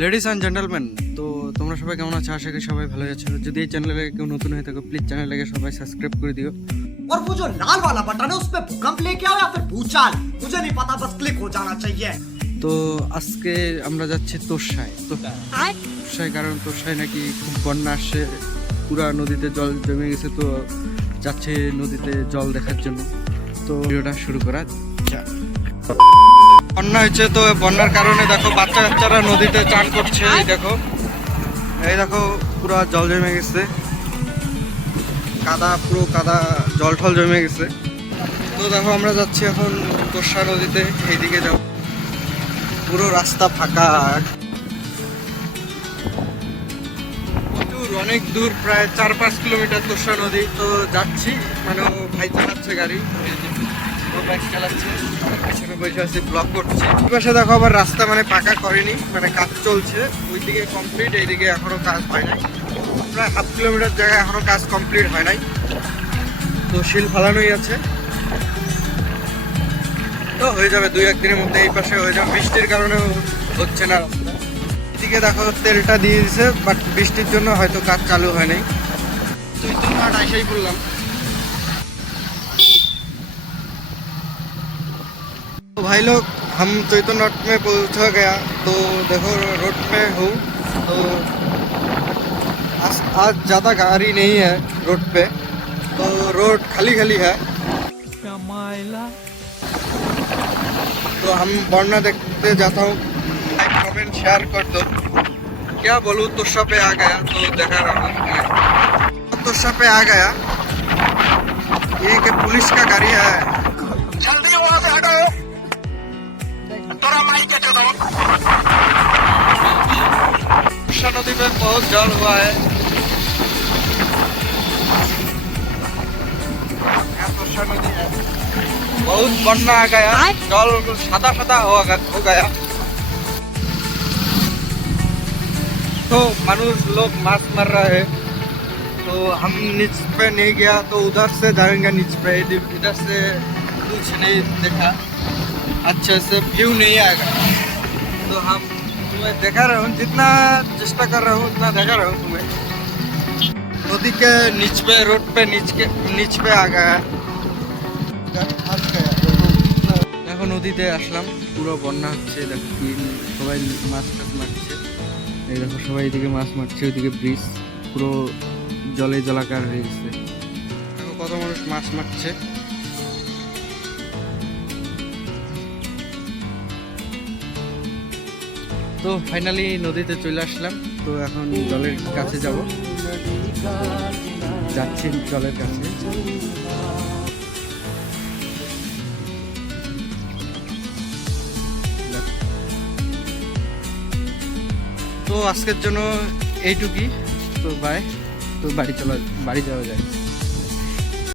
Ladies and gentleman, তো তোমরা সবাই কেমন আছো? আশা করি সবাই ভালো আছো। যদি এই চ্যানেলে কেউ নতুন হয়ে থাকো, প্লিজ চ্যানেলটাকে সবাই সাবস্ক্রাইব করে দিও। और वो जो लाल वाला बटन है उस पे भूकंप लेके आओ या फिर भूचाल, मुझे नहीं पता, बस क्लिक हो जाना चाहिए। তো আজকে আমরা যাচ্ছি তোরসায়। তোরসায় কারণ তোরসায় নাকি খুব বন্যা আসছে, পুরা নদীতে জল জমে গেছে, তো যাচ্ছে নদীতে জল দেখার জন্য। তো ভিডিওটা শুরু করা যাক। বন্যা হয়েছে, তো বন্যার কারণে দেখো বাচ্চা কাচ্চারা নদীতে চান করছে। এই দেখো পুরা জল জমে গেছে, কাদা, পুরো কাদা, জল ঠল জমে গেছে। তো দেখো আমরা যাচ্ছি এখন তোরসা নদীতে, এইদিকে যাও, পুরো রাস্তা ফাঁকা, প্রচুর অনেক দূর, প্রায় 4-5 কিলোমিটার তোরসা নদী। তো যাচ্ছি, মানে ও ভাই চালাচ্ছে গাড়ি, ও বাইক চালাচ্ছে, পেছনে বসে আছি, ব্লগ করছি। পাশে দেখো আবার রাস্তা মানে পাকা করেনি, মানে কাজ চলছে, ওইদিকে কমপ্লিট, এইদিকে এখনো কাজ হয় নাই। প্রায় 1/2 কিলোমিটার জায়গায় এখনো কাজ কমপ্লিট হয় নাই, তো শিল ফালানোই আছে। তো হয়ে যাবে 2-1 দিনের মধ্যে, এই পাশে হয়ে যাবে। বৃষ্টির কারণে হচ্ছে না রাস্তা। এদিকে দেখো তেলটা দিয়ে দিছে, বাট বৃষ্টির জন্য হয়তো কাজ চালু হয় নাই। চৈতন্যহাট আইসাই বললাম। तो भाई लोग, हम चैतन्यहाट में पहुंच गया। तो देखो रोड पे हूँ, तो आज ज़्यादा गाड़ी नहीं है रोड पे, तो रोड खाली खाली है। तो हम बन्ना देखते जाता हूँ, लाइक कमेंट शेयर कर दो। क्या बोलूँ, तोरसा पे आ गया, तो देखा रहा हूँ तोरसा पे आ गया। ये कि पुलिस का गाड़ी है, जल्दी वहाँ से हटो, तोरा माई के दो। तोरसा नदी में बहुत जल हुआ है, तोरसा नदी है, बहुत बन्ना आ गया, जल सादा सादा हो गया। तो मानुष लोग माछ मार रहा है, तो हम नीच पे नहीं गया, तो उधर से जाएंगे नीच पे। इधर से कुछ नहीं देखा, अच्छे से व्यू नहीं आएगा। तो हम तुम्हें देखा रहा हूँ, जितना चेष्टा कर रहा हूँ उतना देखा रहा हूँ तुम्हें। नदी के नीच पे, रोड पे नीच पे आ गया। দেখো নদীতে আসলাম, পুরো বন্যা হচ্ছে, দেখো সবাই মাছ টাছ মারছে। এই দেখো সবাই এদিকে মাছ মারছে, ওইদিকে ব্রিজ পুরো জলে জলাকার হয়ে গেছে। দেখো কত মানুষ মাছ মারছে। তো ফাইনালি নদীতে চলে আসলাম, তো এখন জলের কাছে যাব, যাচ্ছি জলের কাছে। তো আজকের জন্য এইটুকুই, তো বাই। তো বাড়ি যাওয়া যায়।